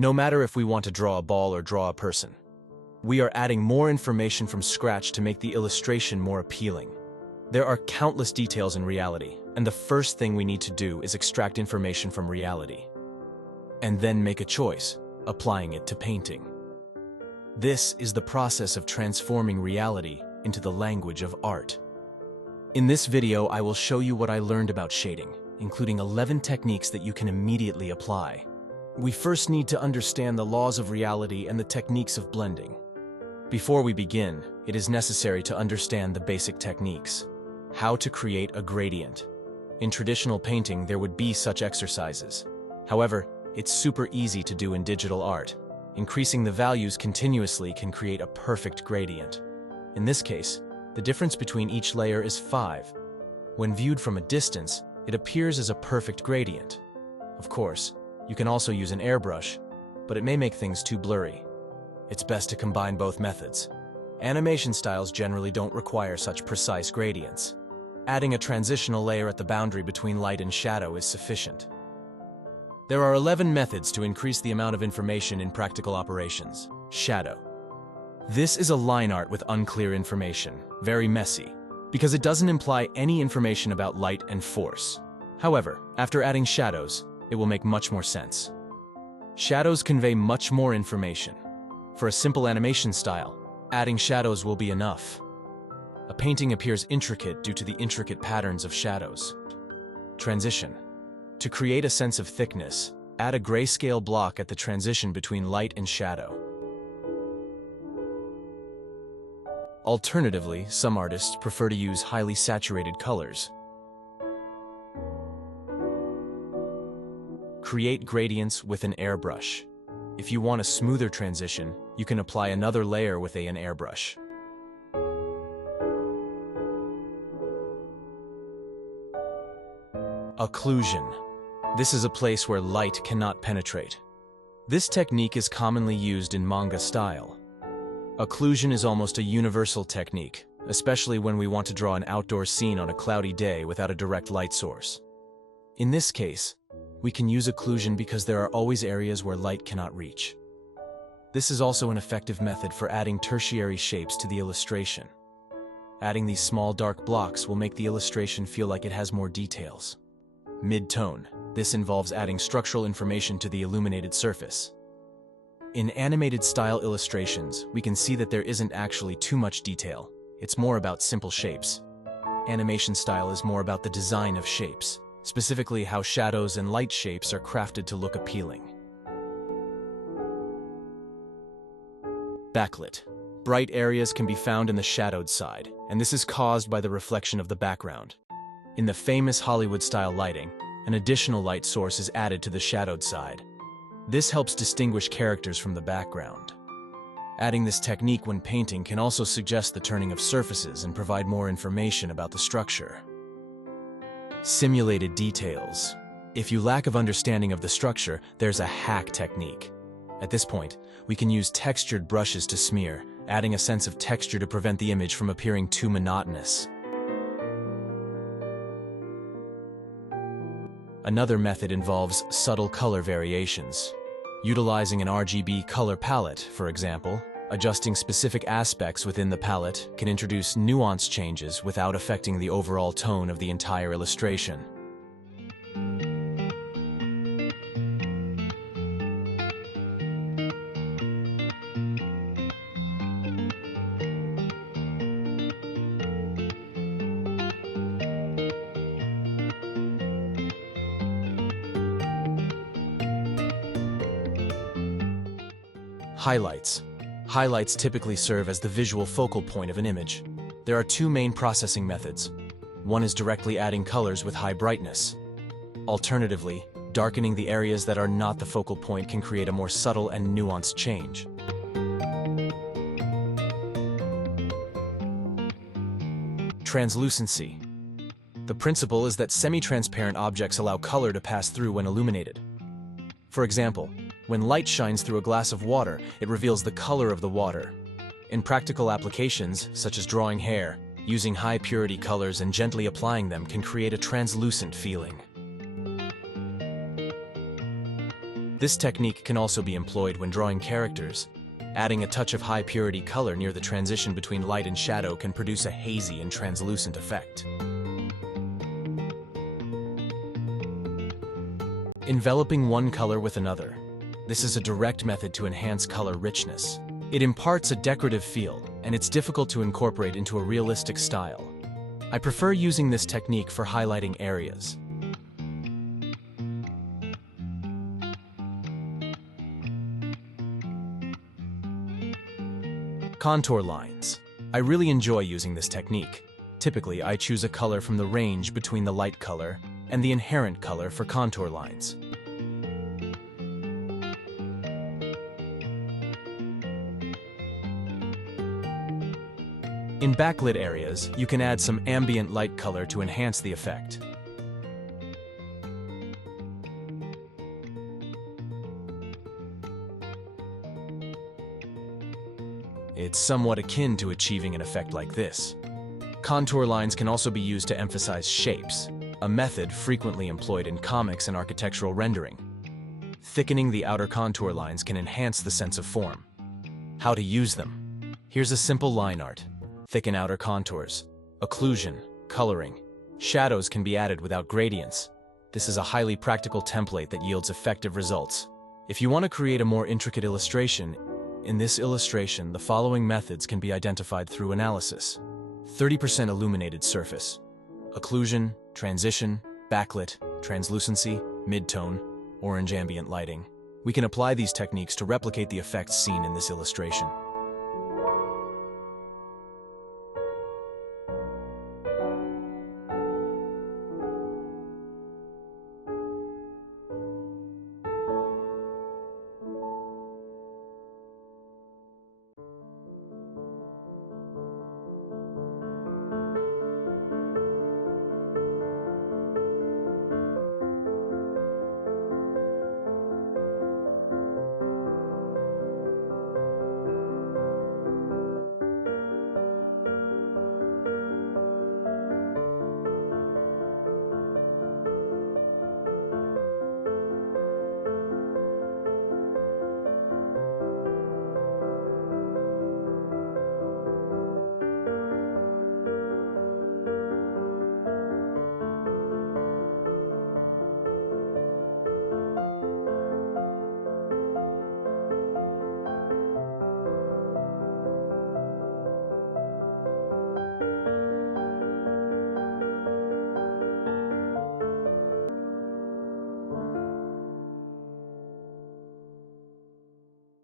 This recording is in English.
No matter if we want to draw a ball or draw a person. We are adding more information from scratch to make the illustration more appealing. There are countless details in reality, and the first thing we need to do is extract information from reality. And then make a choice, applying it to painting. This is the process of transforming reality into the language of art. In this video, I will show you what I learned about shading, including 11 techniques that you can immediately apply. We first need to understand the laws of reality and the techniques of blending. Before we begin, it is necessary to understand the basic techniques. How to create a gradient. In traditional painting, there would be such exercises. However, it's super easy to do in digital art. Increasing the values continuously can create a perfect gradient. In this case, the difference between each layer is 5. When viewed from a distance, it appears as a perfect gradient. Of course, you can also use an airbrush, but it may make things too blurry. It's best to combine both methods. Animation styles generally don't require such precise gradients. Adding a transitional layer at the boundary between light and shadow is sufficient. There are 11 methods to increase the amount of information in practical operations. Shadow. This is a line art with unclear information, very messy, because it doesn't imply any information about light and force. However, after adding shadows, it will make much more sense. Shadows convey much more information. For a simple animation style, adding shadows will be enough. A painting appears intricate due to the intricate patterns of shadows. Transition. To create a sense of thickness, add a grayscale block at the transition between light and shadow. Alternatively, some artists prefer to use highly saturated colors. Create gradients with an airbrush. If you want a smoother transition, you can apply another layer with an airbrush. Occlusion. This is a place where light cannot penetrate. This technique is commonly used in manga style. Occlusion is almost a universal technique, especially when we want to draw an outdoor scene on a cloudy day without a direct light source. In this case, we can use occlusion because there are always areas where light cannot reach. This is also an effective method for adding tertiary shapes to the illustration. Adding these small dark blocks will make the illustration feel like it has more details. Mid-tone. This involves adding structural information to the illuminated surface. In animated style illustrations, we can see that there isn't actually too much detail. It's more about simple shapes. Animation style is more about the design of shapes, specifically how shadows and light shapes are crafted to look appealing. Backlit. Bright areas can be found in the shadowed side, and this is caused by the reflection of the background. In the famous Hollywood-style lighting, an additional light source is added to the shadowed side. This helps distinguish characters from the background. Adding this technique when painting can also suggest the turning of surfaces and provide more information about the structure. Simulated details. If you lack of understanding of the structure, there's a hack technique. At this point, we can use textured brushes to smear, adding a sense of texture to prevent the image from appearing too monotonous. Another method involves subtle color variations. Utilizing an RGB color palette, for example, adjusting specific aspects within the palette can introduce nuance changes without affecting the overall tone of the entire illustration. Highlights. Highlights typically serve as the visual focal point of an image. There are two main processing methods. One is directly adding colors with high brightness. Alternatively, darkening the areas that are not the focal point can create a more subtle and nuanced change. Translucency. The principle is that semi-transparent objects allow color to pass through when illuminated. For example, when light shines through a glass of water, it reveals the color of the water. In practical applications, such as drawing hair, using high-purity colors and gently applying them can create a translucent feeling. This technique can also be employed when drawing characters. Adding a touch of high-purity color near the transition between light and shadow can produce a hazy and translucent effect. Enveloping one color with another. This is a direct method to enhance color richness. It imparts a decorative feel, and it's difficult to incorporate into a realistic style. I prefer using this technique for highlighting areas. Contour lines. I really enjoy using this technique. Typically, I choose a color from the range between the light color and the inherent color for contour lines. In backlit areas, you can add some ambient light color to enhance the effect. It's somewhat akin to achieving an effect like this. Contour lines can also be used to emphasize shapes, a method frequently employed in comics and architectural rendering. Thickening the outer contour lines can enhance the sense of form. How to use them? Here's a simple line art. Thicken outer contours. Occlusion, coloring. Shadows can be added without gradients. This is a highly practical template that yields effective results. If you want to create a more intricate illustration, in this illustration, the following methods can be identified through analysis. 30% illuminated surface. Occlusion, transition, backlit, translucency, midtone, orange ambient lighting. We can apply these techniques to replicate the effects seen in this illustration.